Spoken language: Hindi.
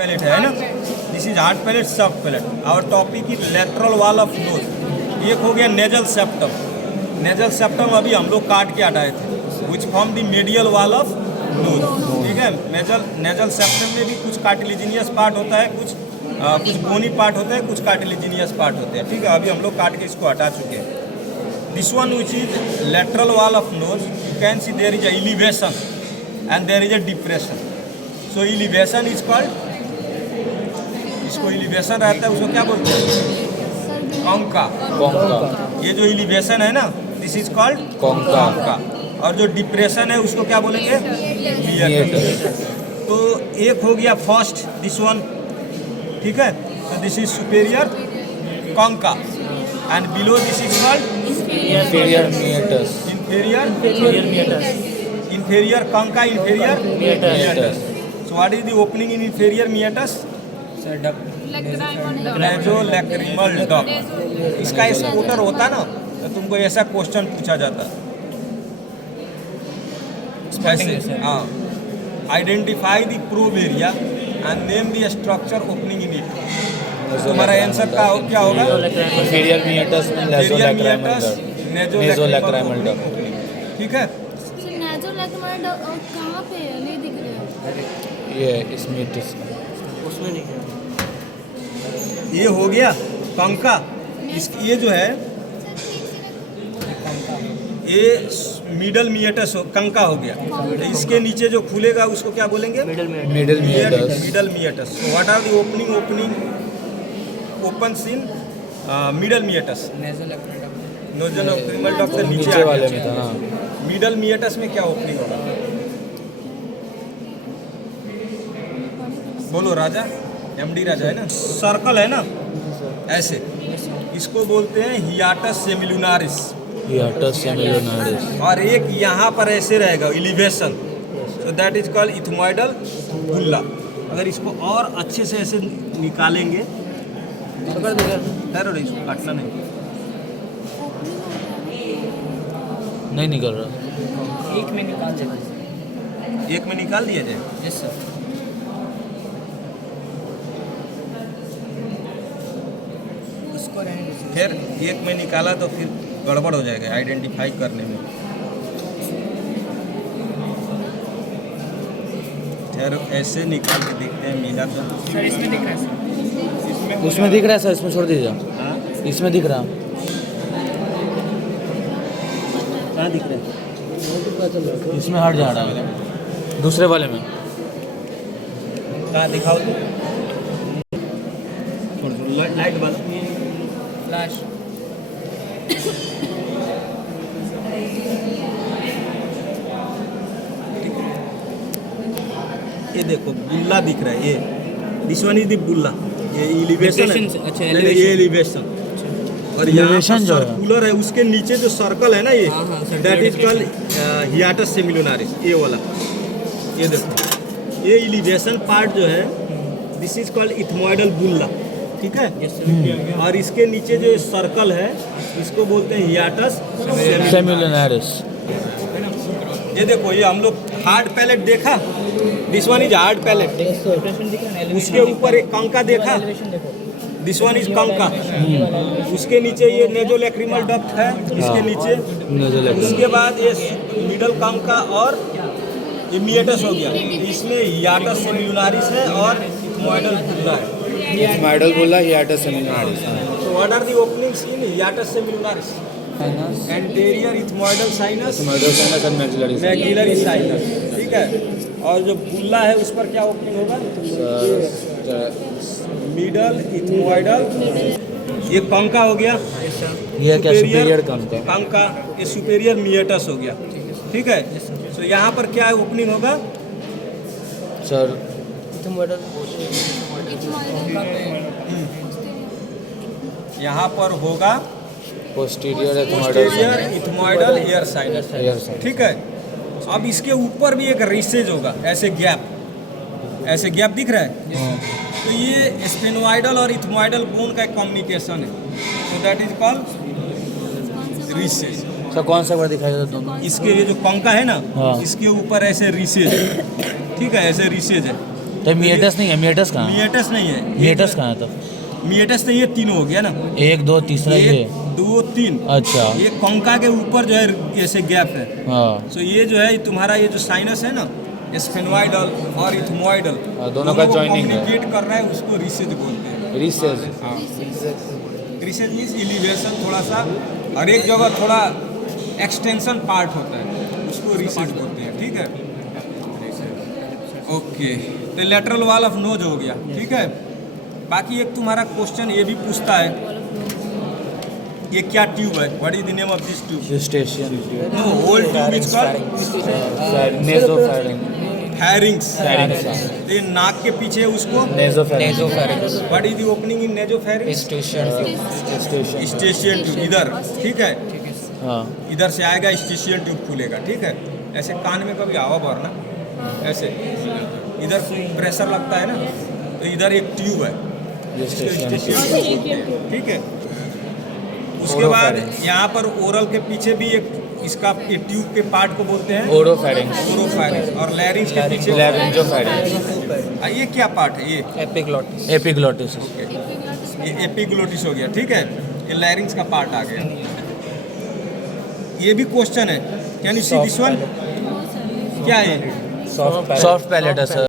पैलेट है ना, this is hard palate, soft palate. Our topic is lateral wall of nose. एक हो गया नेजल सेप्टम। नेजल सेप्टम अभी हम लोग काट के हटाए थे, which form the medial wall of knows. ठीक है, नेजल सेप्टम में भी कुछ कार्टिलेजिनियस पार्ट होता है, कुछ बोनी पार्ट होता है, कुछ कार्टिलेजिनियस पार्ट होते हैं। ठीक है, अभी हम लोग काट के इसको हटा चुके हैं। This one which is lateral wall of nose, you can see there is a elevation and there is a depression. So elevation is called, इसको एलिवेशन रहता है उसको क्या बोलते हैं? कॉन्का। ये जो एलिवेशन है ना, दिस इज कॉल्ड कॉन्का। और जो डिप्रेशन है उसको क्या बोलेंगे? हियाटस। तो एक हो गया फर्स्ट, दिस वन। ठीक है, तो this is superior concha and below this is called inferior meatus. inferior concha, inferior Meatus. So what is the opening in inferior meatus? Nasolacrimal duct. इसका स्पोटर होता ना तो तुमको ऐसा क्वेश्चन पूछा जाता ऐसे, हाँ, identify the probe area and name the structure opening in it. तुम्हारा आंसर क्या होगा? Inferior meatus में nasolacrimal duct. Nasolacrimal duct. ठीक है, कहाँ पे है? नहीं दिख रहा है। ये इस meatus में. उसमें नहीं है। ये हो गया कंका। ये जो है ये मिडल मिएटस कंका हो गया। तो इसके नीचे जो खुलेगा उसको क्या बोलेंगे? Middle meatus. Middle meatus. What are the opening opens in middle meatus? Nasolacrimal duct से नीचे वाले में था ना. मिडल मिएटस में क्या ओपनिंग होगा? बोलो राजा, एमडी राजा है ना। सर्कल है ना ऐसे, इसको बोलते हैं हियाटस सेमिलुनारिस। Hiatus semilunaris. और एक यहाँ पर ऐसे रहेगा elevation, so that is called ethmoidal bulla. अगर इसको और अच्छे से ऐसे निकालेंगे, ठहरो रे, इसको काटना नहीं। नहीं निकल रहा. एक में निकाल देना। एक में निकाल दिया जाए। Yes sir. उसको रहने दो। फिर एक में निकाला तो फिर गड़बड़ हो जाएगा आइडेंटिफाई करने में। फिर ऐसे निकाल के देखते हैं, मिला तो। सर इसमें दिख रहा है सर। इसमें दिख रहा है सर, इसमें छोड़ दीजिए. हाँ, इसमें दिख रहा. कहाँ दिख रहा है? इसमें हट जा रहा है, दूसरे वाले में. कहाँ दिखाओ तो? छोड़ दो, लाइट वाला। फ्लैश। ये देखो बुल्ला दिख रहा है, ये दिस वन इज द बुल्ला। ये एलिवेशन है। Elevation, अच्छा, नहीं, ये एलिवेशन। और यहाँ Elevation जो है। सर्कुलर है, उसके नीचे जो सर्कल है ना, ये हाँ, हाँ, circular that is called hiatus semilunaris. ये वाला, ये देखो, ये एलिवेशन पार्ट जो है, this is called ethmoidal bulla. ठीक है, यस सर। और इसके नीचे जो सर्कल है इसको बोलते हैं हियाटस सेमिलुनारिस। Semilunaris. ये देखो, ये हम लोग हार्ड पैलेट देखा, this one is hard palette. Elevation दिख रहा है ना? उसके ऊपर एक कंका देखा, एलिवेशन देखो। This one is कंका। उसके नीचे ये नेजोलैक्रिमल डक्ट है, इसके नीचे। Nasolacrimal. उसके बाद ये मिडल कंका और ये मिएटस हो गया। इसमें हियाटस सेमिलुनारिस है और इथमोइडल बुल्ला है। Ichthyoidal bulla, hiatus semilunaris. So what are the openings in hiatus semilunaris? Anterior ethmoidal sinus, Ichthyoidal sinus and maxillary sinus. maxillary sinus। ठीक है, और जो बुल्ला है उस पर क्या ओपनिंग होगा? Middle ethmoidal. ये कंका हो गया। ये क्या superior concha? कंका, ये सुपेरियर मिएटस हो गया। ठीक है, तो यहाँ पर क्या ओपनिंग होगा? सर यहाँ पर होगा posterior posterior ethmoidal air sinus. Ear sinus. ठीक है, अब इसके ऊपर भी एक रिसेज होगा, ऐसे गैप दिख रहा है। तो ये स्पेनोइडल और इथमोइडल बोन का एक कम्युनिकेशन है, तो दैट इज कॉल्ड रिसेज। सर कौन सा वर्ड दिखाई देता दोनों? इसके ये जो कंका है ना, हाँ। इसके ऊपर ऐसे रिसेज है। ठीक है, ऐसे रिसेज है। तो मिएटस नहीं है, मिएटस कहाँ है? मिएटस नहीं है, मिएटस कहाँ है तो? मिएटस नहीं है, तीन हो गया ना, 1 2 तीसरा ये। 1 2 3। अच्छा ये कोंका के ऊपर जो है ऐसे गैप है। हाँ सो ये जो है तुम्हारा ये जो साइनस है ना, स्फेनोइडल और इथमोइडल, हाँ, दोनों का joining है। कम्युनिकेट कर रहा है, उसको रिसेज बोलते हैं। रिसेस। रिसेज मीन्स एलिवेशन, थोड़ा सा हर एक जगह थोड़ा एक्सटेंशन पार्ट होता है, उसको रिसेज बोलते हैं। ठीक है, ओके। तो लेटरल वॉल ऑफ नोज हो गया। ठीक है, बाकी एक तुम्हारा क्वेश्चन ये भी पूछता है, ये क्या ट्यूब है? What is the name of this tube? Eustachian. No, whole tube is called Nasopharynx. हैरिंग्स। Pharynx. ये नाक के पीछे है उसको Nasopharynx. Nasopharynx. What is the opening in nasopharynx? Eustachian tube. Eustachian. Eustachian tube इधर। ठीक है, हाँ इधर से आएगा, स्टेशियल ट्यूब खुलेगा। ठीक है, ऐसे कान में कभी हवा भरना, ऐसे इधर प्रेशर लगता है ना, तो इधर एक ट्यूब है, Eustachian. ठीक है। उसके बाद यहाँ पर ओरल के पीछे भी एक इसका ये ट्यूब के पार्ट को बोलते हैं Oropharynx. ओरोफैरिंक्स, और लैरिंक्स के पीछे Laryngopharynx. ये क्या पार्ट है? ये Epiglottis. Epiglottis. ये एपिग्लोटिस हो गया। ठीक है, ये लैरिंक्स का पार्ट आ गया। ये भी क्वेश्चन है, can you see this one? क्या है? Soft palate है सर.